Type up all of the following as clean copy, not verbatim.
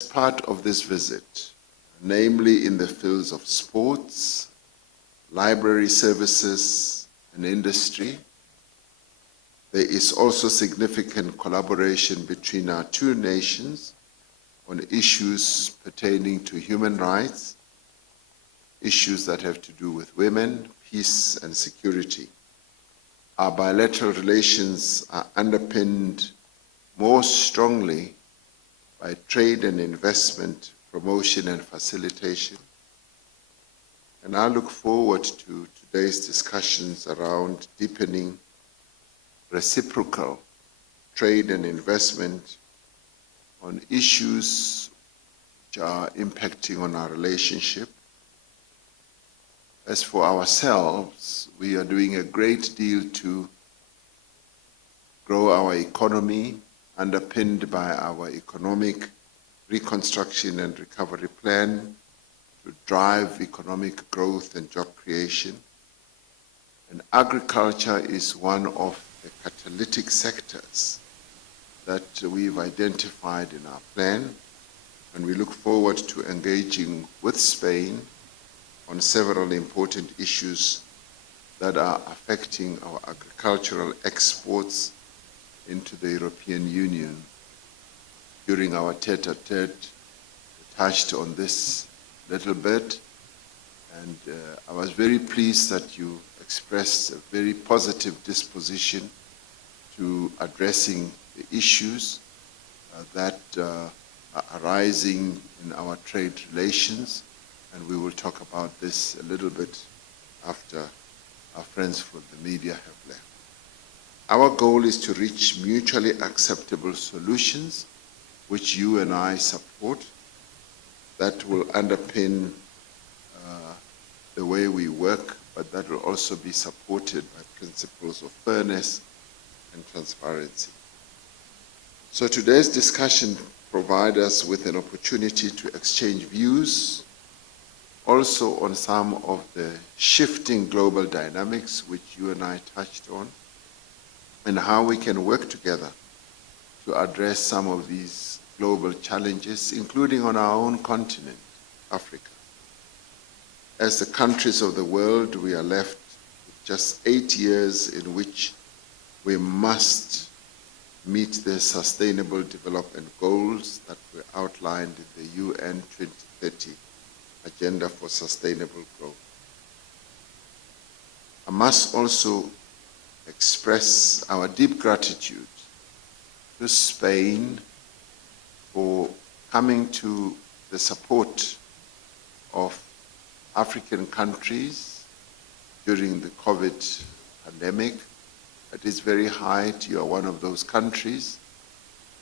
As part of this visit, namely in the fields of sports, library services, and industry, there is also significant collaboration between our two nations on issues pertaining to human rights, issues that have to do with women, peace, and security. Our bilateral relations are underpinned more strongly by trade and investment, promotion and facilitation. And I look forward to today's discussions around deepening reciprocal trade and investment on issues which are impacting on our relationship. As for ourselves, we are doing a great deal to grow our economy, underpinned by our economic reconstruction and recovery plan to drive economic growth and job creation. And agriculture is one of the catalytic sectors that we've identified in our plan, and we look forward to engaging with Spain on several important issues that are affecting our agricultural exports into the European Union. During our tete-a-tete, we touched on this a little bit, and I was very pleased that you expressed a very positive disposition to addressing the issues that are arising in our trade relations, and we will talk about this a little bit after our friends from the media have left. Our goal is to reach mutually acceptable solutions, which you and I support, that will underpin the way we work, but that will also be supported by principles of fairness and transparency. So today's discussion provides us with an opportunity to exchange views, also on some of the shifting global dynamics which you and I touched on, and how we can work together to address some of these global challenges, including on our own continent, Africa. As the countries of the world, we are left with just 8 years in which we must meet the Sustainable Development Goals that were outlined in the UN 2030 Agenda for Sustainable Growth. I must also express our deep gratitude to Spain for coming to the support of African countries during the COVID pandemic. At its very height, you are one of those countries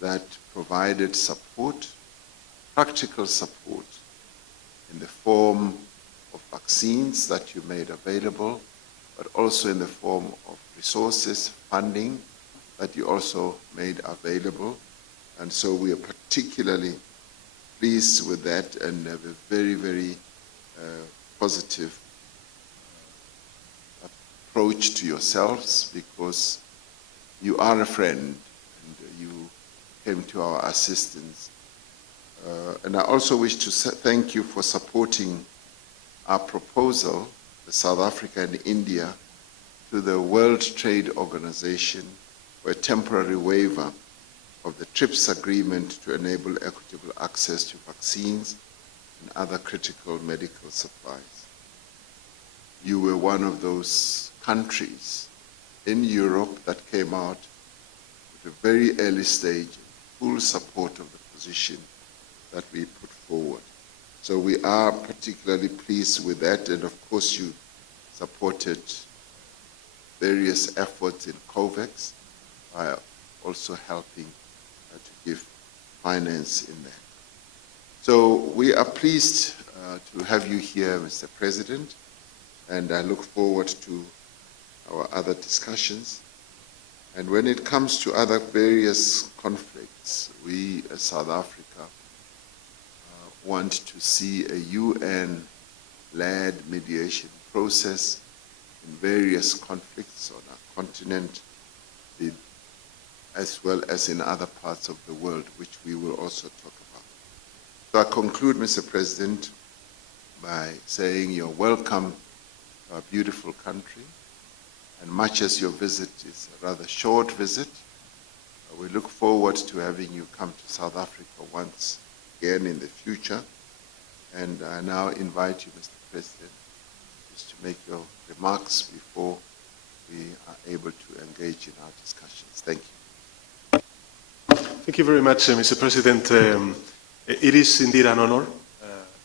that provided support, practical support, in the form of vaccines that you made available, but also in the form of resources, funding that you also made available. And so we are particularly pleased with that and have a very, very positive approach to yourselves, because you are a friend and you came to our assistance. And I also wish to thank you for supporting our proposal, the South Africa and India, to the World Trade Organization for a temporary waiver of the TRIPS agreement to enable equitable access to vaccines and other critical medical supplies. You were one of those countries in Europe that came out at a very early stage, full support of the position that we put forward. So we are particularly pleased with that, and of course you supported various efforts in COVAX by also helping to give finance in that. So we are pleased to have you here, Mr. President, and I look forward to our other discussions. And when it comes to other various conflicts, we as South Africa want to see a UN-led mediation process in various conflicts on our continent, as well as in other parts of the world, which we will also talk about. So I conclude, Mr. President, by saying you're welcome to our beautiful country. And much as your visit is a rather short visit, we look forward to having you come to South Africa once again in the future. And I now invite you, Mr. President, just to make your remarks before we are able to engage in our discussions. Thank you. Thank you very much, Mr. President. It is indeed an honor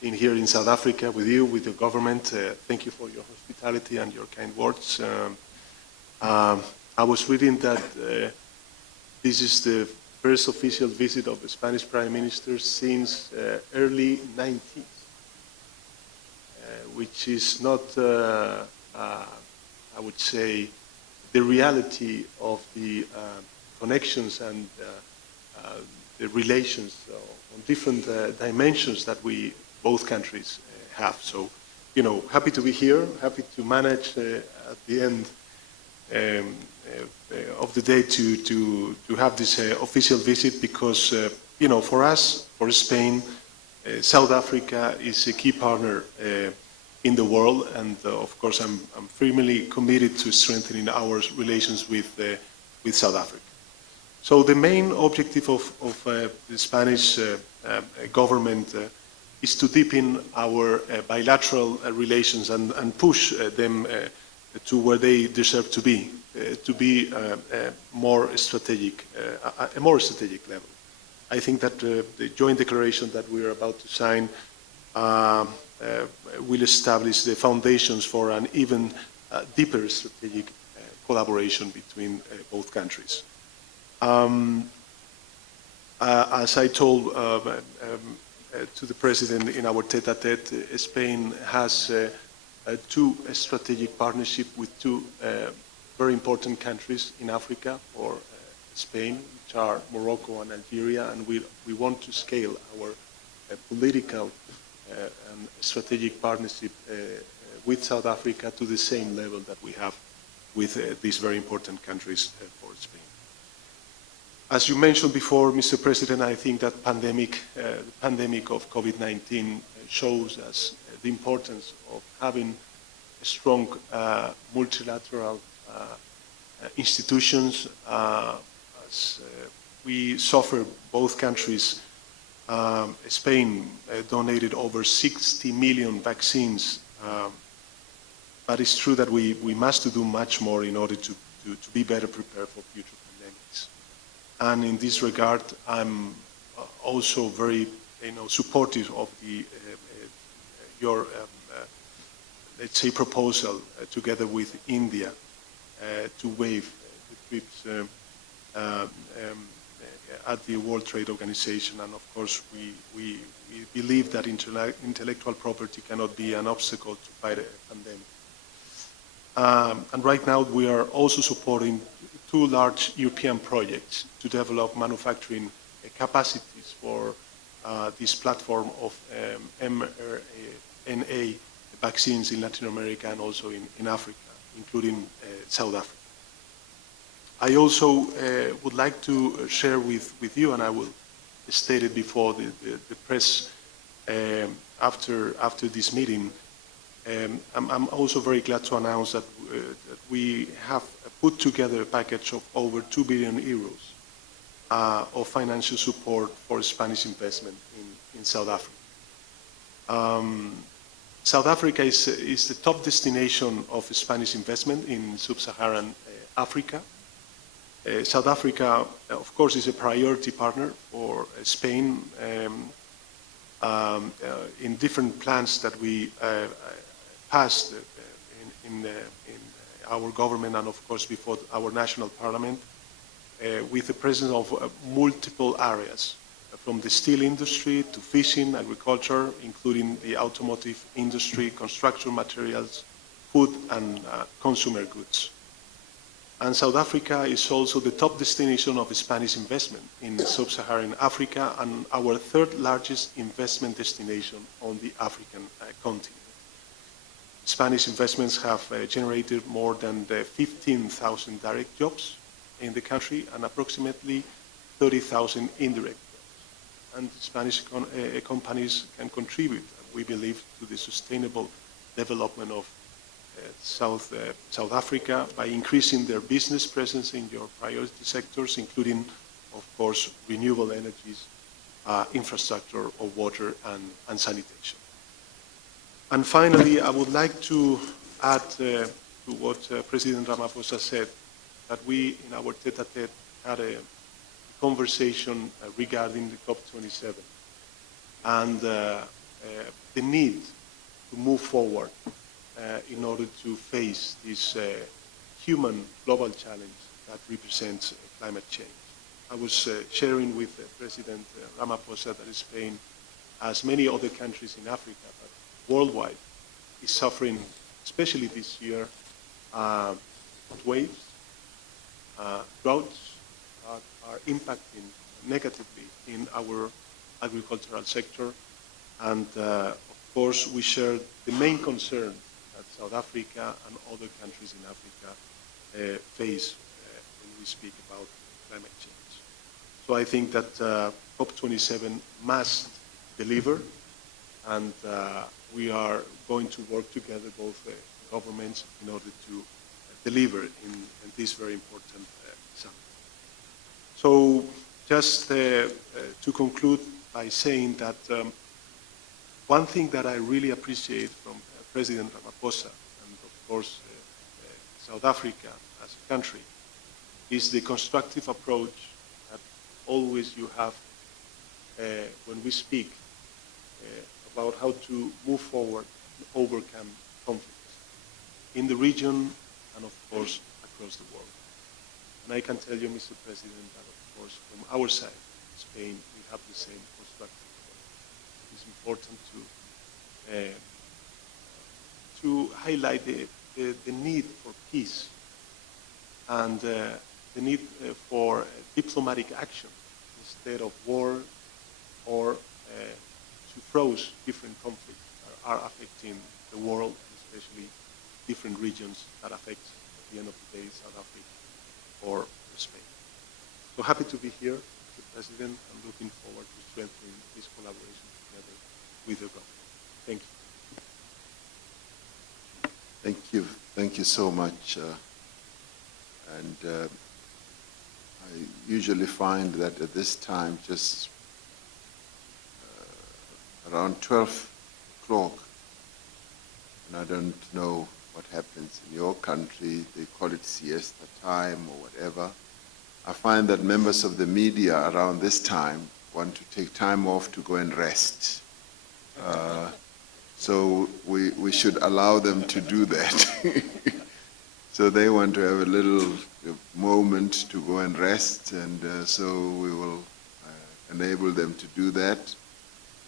being here in South Africa with you, with the government. Thank you for your hospitality and your kind words. I was reading that this is the first official visit of the Spanish Prime Minister since early 90s, which is not, I would say, the reality of the connections and the relations on different dimensions that we, both countries, have. So, you know, happy to be here, happy to manage at the end of the day to have this official visit because, you know, for us, for Spain, South Africa is a key partner in the world, and of course I'm firmly committed to strengthening our relations with South Africa. So the main objective of the Spanish government is to deepen our bilateral relations and push them to where they deserve to be a more strategic level. I think that the joint declaration that we are about to sign will establish the foundations for an even deeper strategic collaboration between both countries. As I told to the President in our tete-a-tete, Spain has two strategic partnerships with two very important countries in Africa for Spain, which are Morocco and Algeria, and we want to scale our political and strategic partnership with South Africa to the same level that we have with these very important countries for Spain. As you mentioned before, Mr. President, I think that the pandemic of COVID-19 shows us the importance of having strong multilateral institutions. As we suffer, both countries, Spain donated over 60 million vaccines, but it's true that we must do much more in order to be better prepared for future pandemics. And in this regard, I'm also very, supportive of your, let's say, proposal together with India to waive the trips at the World Trade Organization. And of course, we believe that intellectual property cannot be an obstacle to fight a pandemic. And right now, we are also supporting two large European projects to develop manufacturing capacities for this platform of mRNA vaccines in Latin America and also in Africa, including South Africa. I also would like to share with you, and I will state it before the press after this meeting. I'm also very glad to announce that we have put together a package of over 2 billion euros of financial support for Spanish investment in South Africa. South Africa is the top destination of Spanish investment in sub-Saharan Africa. South Africa, of course, is a priority partner for Spain in different plans that we passed in our government and, of course, before our national parliament, with the presence of multiple areas, from the steel industry to fishing, agriculture, including the automotive industry, construction materials, food, and consumer goods. And South Africa is also the top destination of Spanish investment in sub-Saharan Africa and our third largest investment destination on the African continent. Spanish investments have generated more than 15,000 direct jobs in the country and approximately 30,000 indirect jobs. and Spanish companies can contribute, we believe, to the sustainable development of South Africa by increasing their business presence in your priority sectors, including, of course, renewable energies, infrastructure of water and sanitation. And finally, I would like to add to what President Ramaphosa said, that we, in our tete-a-tete, had a conversation regarding the COP27 and the need to move forward in order to face this human global challenge that represents climate change. I was sharing with President Ramaphosa that Spain, as many other countries in Africa, but worldwide, is suffering, especially this year, waves, droughts are impacting negatively in our agricultural sector. And of course, we share the main concern that South Africa and other countries in Africa face when we speak about climate change. So I think that COP27 must deliver, and we are going to work together, both governments, in order to deliver in this very important summit. So just to conclude by saying that one thing that I really appreciate from President Ramaphosa and, of course, South Africa as a country is the constructive approach that always you have when we speak about how to move forward and overcome conflicts in the region and, of course, across the world. And I can tell you, Mr. President, that, of course, from our side, Spain, we have the same constructive approach. It's important to highlight the need for peace and the need for diplomatic action instead of war or to froze different conflicts that are affecting the world, especially different regions that affect, at the end of the day, South Africa or Spain. So happy to be here, Mr. President. I'm looking forward to strengthening this collaboration together with the government. Thank you. Thank you. Thank you so much. I usually find that at this time, just around 12 o'clock, and I don't know what happens in your country, they call it siesta time or whatever. I find that members of the media around this time want to take time off to go and rest. So we should allow them to do that. So they want to have a little moment to go and rest, and so we will enable them to do that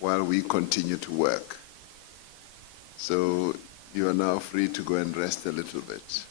while we continue to work. So you are now free to go and rest a little bit.